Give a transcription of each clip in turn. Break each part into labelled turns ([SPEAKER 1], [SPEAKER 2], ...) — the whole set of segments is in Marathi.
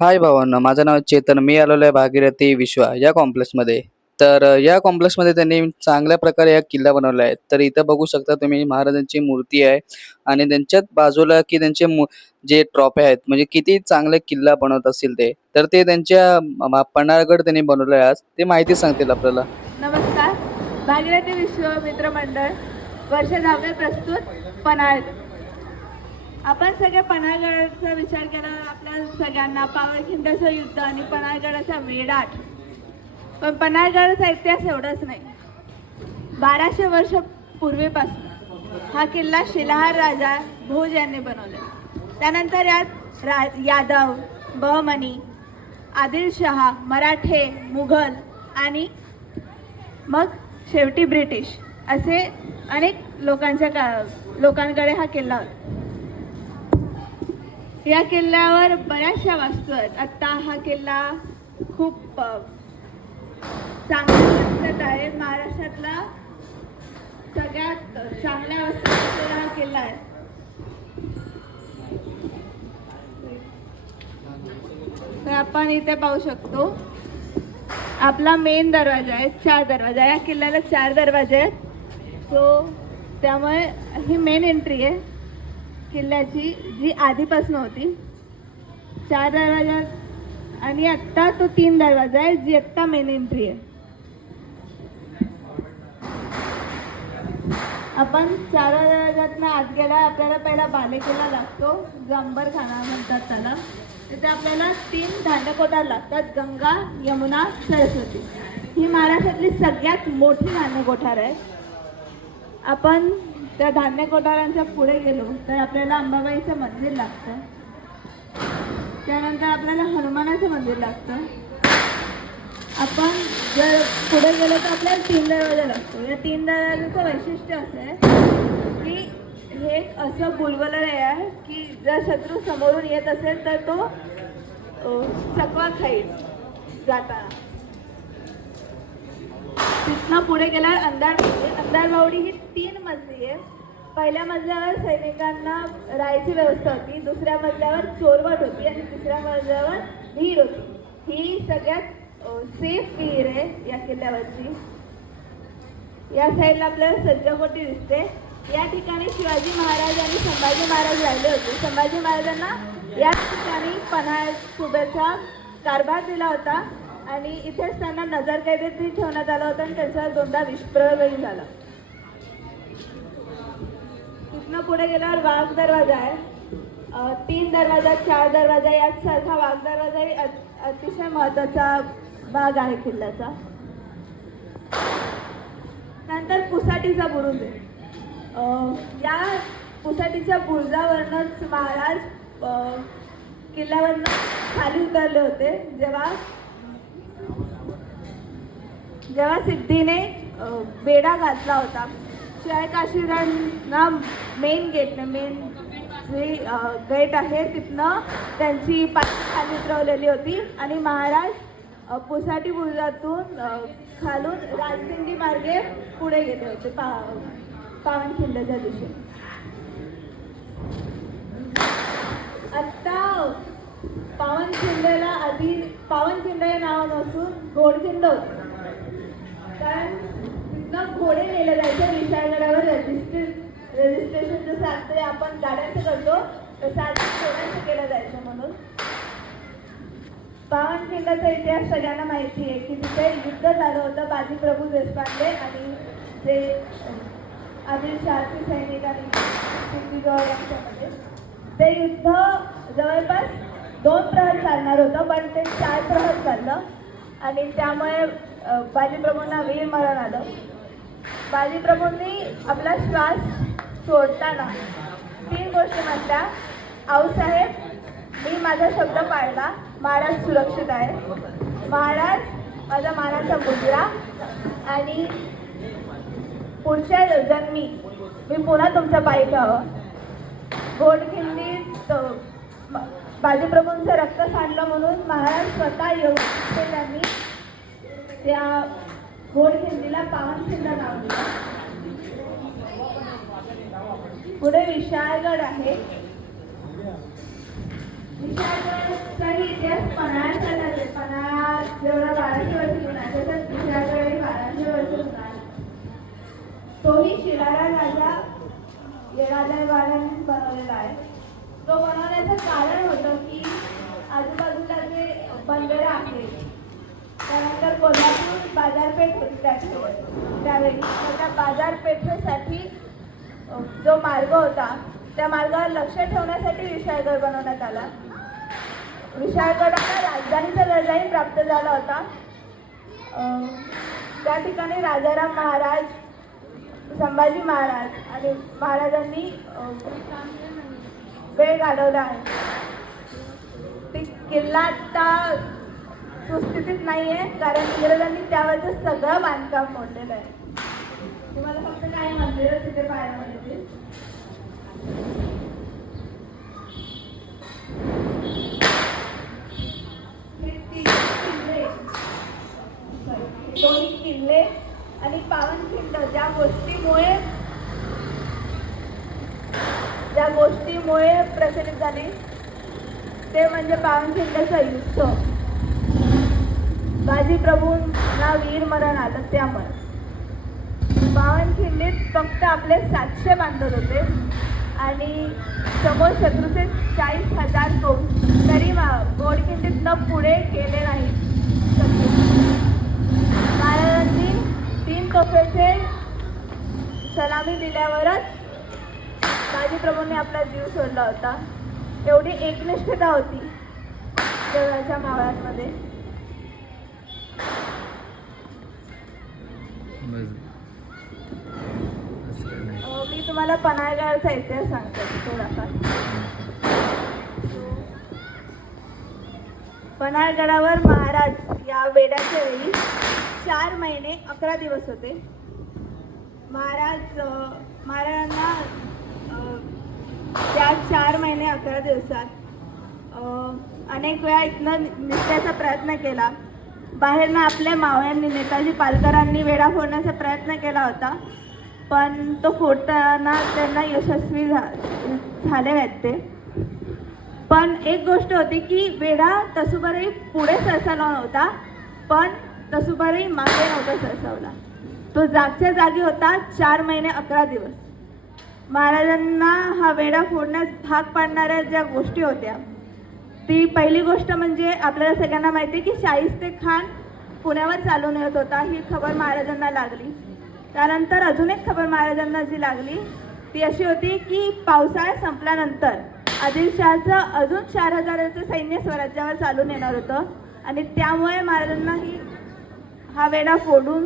[SPEAKER 1] हाय भावांना माझं नाव चेतन. मी आलेलो आहे भागीरथी विश्वा या कॉम्प्लेक्समध्ये तर या कॉम्प्लेक्समध्ये त्यांनी चांगल्या प्रकारे हा किल्ला बनवला आहे. तर इथं बघू शकता तुम्ही महाराजांची मूर्ती आहे आणि त्यांच्याच बाजूला की त्यांचे जे ट्रॉफे आहेत म्हणजे किती चांगले किल्ला बनवत असतील ते. तर ते त्यांच्या पन्हाळगड त्यांनी बनवलं आहे आज. ते माहिती सांगतील आपल्याला.
[SPEAKER 2] नमस्कार. भागीरथी विश्व मित्रमंडळ वर्ष दहावे प्रस्तुत पन्हाळगड. आपण सगळ्या पन्हाळगडाचा विचार केला आपल्या सगळ्यांना पावरखिंडाचं युद्ध आणि पन्हाळगडाचा वेडाट पण पन्हाळगडाचा इतिहास एवढाच नाही. बाराशे वर्ष पूर्वीपासून हा किल्ला शिलाहार राजा भोज यांनी बनवला. त्यानंतर यात रा यादव बहमनी आदिलशहा मराठे मुघल आणि मग शेवटी ब्रिटिश असे अनेक लोकांच्या का लोकांकडे हा किल्ला होता. या किल्ल्यावर बऱ्याचशा वास्तू आहेत. आत्ता हा किल्ला खूप चांगल्या अवस्थेत आहे. महाराष्ट्रातला सगळ्यात चांगल्या अवस्थेत असलेला हा किल्ला आहे. तर आपण इथे पाहू शकतो आपला मेन दरवाजा आहे चार दरवाजा या किल्ल्याला चार दरवाजे आहेत. सो त्यामुळे ही मेन एंट्री आहे. किल्ल्याची जी आधीपासून होती. चार दरवाजा आणि आत्ता तो तीन दरवाजा आहे जी आत्ता मेन एंट्री आहे. आपण चार दरवाजातनं आत गेला आपल्याला पहिला बालेकिल्ला लागतो गंबर खाना म्हणतात त्याला. तिथे आपल्याला तीन धान्यकोटार लागतात गंगा यमुना सरस्वती. ही महाराष्ट्रातली सगळ्यात मोठी धान्यकोठार आहे. आपण त्या धान्य कोठारांच्या पुढे गेलो तर आपल्याला अंबाबाईचं मंदिर लागतं. त्यानंतर आपल्याला हनुमानाचं मंदिर लागतं. आपण जर पुढे गेलो तर आपल्याला तीन दरवाजा लागतो. या तीन दरवाजाचं वैशिष्ट्य असं आहे की हे एक असं बुलबुलं आहे की जर शत्रू समोरून येत असेल तर तो चकवा खाईल जाताना. तिथनं पुढे गेल्यावर अंधार अंधारबावडी अंधार बावडी ही तीन मजली आहे. पहिल्या मजल्यावर सैनिकांना राहायची व्यवस्था होती दुसऱ्या मजल्यावर चोरवट होती आणि तिसऱ्या मजल्यावर विहीर होती. ही सगळ्यात सेफ विहीर आहे या किल्ल्यावरची. या साईडला आपल्याला सज्जकोटी दिसते. या ठिकाणी शिवाजी महाराज आणि संभाजी महाराज राहिले होते. संभाजी महाराजांना याच ठिकाणी पन्हाळ सुभेचा कारभार दिला होता आणि इथेच त्यांना नजरकैदेतही ठेवण्यात आला होता आणि त्यांच्यावर दोनदा विष्प्रयोगही झाला. तिथनं पुढे गेल्यावर वाघ दरवाजा आहे. तीन दरवाजा चार दरवाजा याचसारखा वाघ दरवाजाही अतिशय महत्त्वाचा भाग आहे किल्ल्याचा. नंतर पुसाटीचा बुरुज आहे. या पुसाटीच्या बुरुजावरनंच महाराज किल्ल्यावरनं खाली उतरले होते. जेव्हा जेव्हा सिद्धीने बेडा घातला होता. शिवाय काशीरांना मेन गेटने मेन जे गेट आहे तिथनं त्यांची पाठी खाली उतरवलेली होती. आणि महाराज पुसाटी बुरुजातून खालून राजदिंडी मार्गे पुढे गेले होते पा पावनखिंडच्या दिशेने. आत्ता पावनखिंडला आधी पावनखिंड हे नाव नसून घोडखिंड होतं. कारण तिथनं घोडे नेलं जायचं विशाळगडावर रजिस्टर रजिस्ट्रेशन जसं असते आपण गाड्यांचं करतो तसं आधी घोड्यांचं केलं जायचं म्हणून? पावनखिंडाचा इतिहास सगळ्यांना माहिती आहे की तिथे युद्ध झालं होतं बाजीप्रभू देशपांडे आणि जे आदिलशहाचे सैनिक आणि सिद्धिगड यांच्यामध्ये. ते युद्ध जवळपास दोन प्रहर चालणार होतं पण ते चार प्रहर चाललं. आणि त्यामुळे बाजीप्रभूंना वीर मरण आलं. बाजीप्रभूंनी आपला श्वास सोडताना तीन गोष्टी म्हटल्या. आऊसाहेब मी माझा शब्द पाळला. महाराज सुरक्षित आहे. महाराज माझा मानाचा मुद्रा आणि पुढच्या जन्मी मी पुन्हा तुमच्या पायी घ्यावं घोडखिंडीत बाजीप्रभूंचं रक्त सांडलं म्हणून महाराज स्वतः येऊन ते त्यांनी त्या घोडखिंडीला पावनखिंड नाव दिलं. पुढे विशाळगड आहे. विशाळगडचाही इतिहास पन्हाळसारखाच आहे. पन्हाळा जेवढा बाराशे वर्ष जुना आहे तसंच विशाळगडही बाराशे वर्ष जुना तोही शिराळा राजा राजा बाळांनी बनवलेला आहे. तो बनवण्याचं कारण होतं की आजूबाजूला जे बंदरं आहे त्यानंतर कोल्हापूर बाजारपेठ होती त्याच्यावर त्यावेळी तर त्या बाजारपेठेसाठी जो मार्ग होता त्या मार्गावर लक्ष ठेवण्यासाठी विशाळगड बनवण्यात आला. विशाळगडाला राजधानीचा दर्जाही प्राप्त झाला होता. त्या ठिकाणी राजाराम महाराज संभाजी महाराज आणि महाराजांनी वेळ घालवला आहे. ती किल्ला आता सुस्थितीत नाही आहे कारण इंग्रजांनी त्यावरचं सगळं बांधकाम मोडलेलं आहे. तुम्हाला फक्त काय मंदिरं तिथे पाहायला मिळतील तीन किल्ले. दोन्ही किल्ले आणि पावनखिंड ज्या गोष्टीमुळे ज्या गोष्टीमुळे प्रचलित झाली ते म्हणजे पावनखिंडचं युद्ध बाजीप्रभूंना वीर मरण आलं त्यामुळे. बावनखिंडीत फक्त आपले सातशे बांधत होते आणि समोर शत्रूचे चाळीस हजार तोफ तरी गोडखिंडीतनं पुढे गेले नाही. महाराजांनी तीन तोफेचे सलामी दिल्यावरच बाजीप्रभूंनी आपला जीव सोडला होता. एवढी एकनिष्ठता होती देवळाच्या मावळांमध्ये. मी तुम्हाला पन्हाळगडचा इतिहास सांगते थोडाफार. पन्हाळगडावर महाराज या वेडाच्या वेळी चार महिने अकरा दिवस होते. महाराज महाराजांना त्या चार महिने अकरा दिवसात अनेक वेळा इथनं निघण्याचा प्रयत्न केला. बाहेरनं आपल्या मावळ्यांनी नेताजी पालकरांनी वेढा फोडण्याचा प्रयत्न केला होता. पण तो फोडताना त्यांना यशस्वी झा झाले आहेत ते. पण एक गोष्ट होती की वेढा तसुबारही पुढे सरसावला नव्हता पण तसुबारही मागे नव्हता सरसावला. तो जागच्या जागी होता चार महिने अकरा दिवस. महाराजांना हा वेढा फोडण्यास भाग पाडणाऱ्या ज्या गोष्टी होत्या ती पहिली गोष्ट म्हणजे आपल्याला सगळ्यांना माहिती आहे की शाहिस्ते खान पुण्यावर चालून येत होता ही खबर महाराजांना लागली. त्यानंतर अजून एक खबर महाराजांना जी लागली ती अशी होती की पावसाळा संपल्यानंतर आदिलशहाचं अजून चार हजाराचं सैन्य स्वराज्यावर चालून येणार होतं आणि त्यामुळे महाराजांना ही हा वेढा फोडून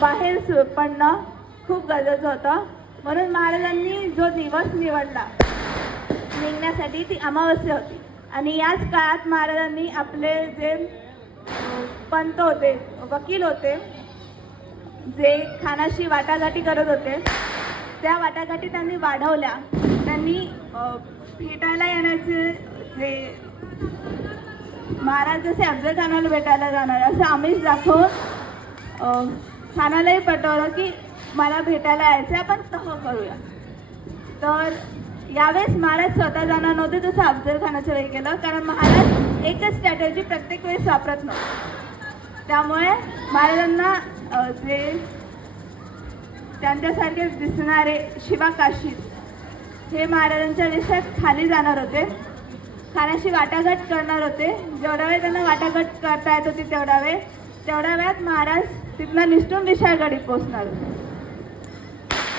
[SPEAKER 2] बाहेर पडणं खूप गरजेचं होतं. म्हणून महाराजांनी जो दिवस निवडला निघण्यासाठी ती अमावस्या होती. आणि याच काळात महाराजांनी आपले जे पंत होते वकील होते जे खानाशी वाटाघाटी करत होते त्या वाटाघाटी त्यांनी वाढवल्या. त्यांनी भेटायला येण्याचे जे महाराज जसे अफजल खानाला भेटायला जाणार असं आमिष दाखवून खानालाही पटवलं की मला भेटायला यायचं आपण तह करूया. तर यावेळेस महाराज स्वतः जाणार नव्हते जसं अफजल खानाच्या वेळी केलं कारण महाराज एकच स्ट्रॅटर्जी प्रत्येक वेळेस वापरत नव्हते. त्यामुळे महाराजांना जे त्यांच्यासारखे दिसणारे शिवा काशीद हे महाराजांच्या विषयात खाली जाणार होते. खाण्याशी वाटाघाट करणार होते. जेवढा वेळ त्यांना वाटाघाट करता येत होती तेवढा वेळ तेवढ्या वेळात महाराज तिथला निष्ठून विशाळगडी पोचणार होते.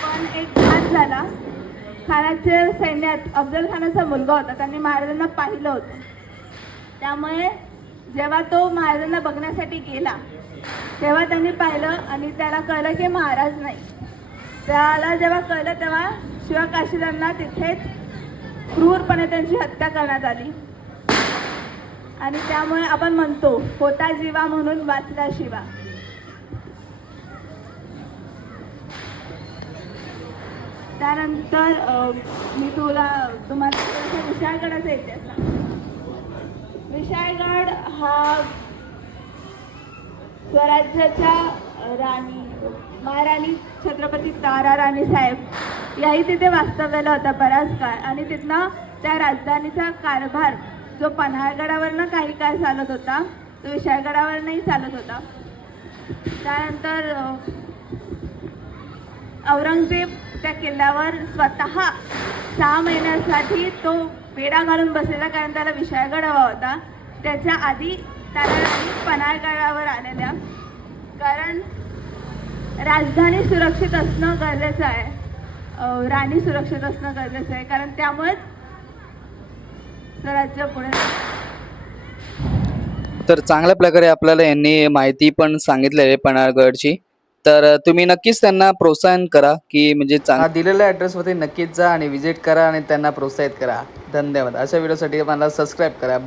[SPEAKER 2] पण एक घात झाला. खानाच्या सैन्यात अफजल खानाचा मुलगा होता. त्यांनी महाराजांना पाहिलं होतं. त्यामुळे जेव्हा तो महाराजांना बघण्यासाठी गेला तेव्हा त्यांनी पाहिलं आणि त्याला कळलं की महाराज नाही. त्याला जेव्हा कळलं तेव्हा शिवकाशीदांना तिथेच क्रूरपणे त्यांची हत्या करण्यात आली. आणि त्यामुळे आपण म्हणतो होता जीवा म्हणून वाचला शिवा. त्यानंतर मी तुला तुम्हाला विशाळगडाचा इतिहास सांगते विशाळगड हा स्वराज्याच्या राणी महाराणी छत्रपती तारा राणी साहेब याही तिथे वास्तव्याला होता बराच काळ. आणि तिथनं त्या राजधानीचा कारभार जो पन्हाळगडावरनं काही काळ चालत होता तो विशाळगडावरनंही चालत होता. त्यानंतर औरंगजेब त्या किल्ल्यावर स्वतः सहा महिन्यासाठी तो वेढा घालून बसलेला कारण त्याला विशाळगड हवा होता. त्याच्या आधी त्याला पन्हाळगडावर आलेल्या. कारण राजधानी सुरक्षित असणं गरजेचं आहे. राणी सुरक्षित असणं गरजेचं आहे. कारण त्यामुळेच स्वराज्य पुढे
[SPEAKER 1] तर चांगल्या प्रकारे आपल्याला यांनी माहिती पण सांगितलेली आहे पन्हाळगडची. तर तुम्ही नक्कीच त्यांना प्रोत्साहन करा की म्हणजे चांग दिलेल्या ॲड्रेसवरती नक्कीच जा आणि व्हिजिट करा आणि त्यांना प्रोत्साहित करा. धन्यवाद. अशा व्हिडिओसाठी मला सबस्क्राईब करा.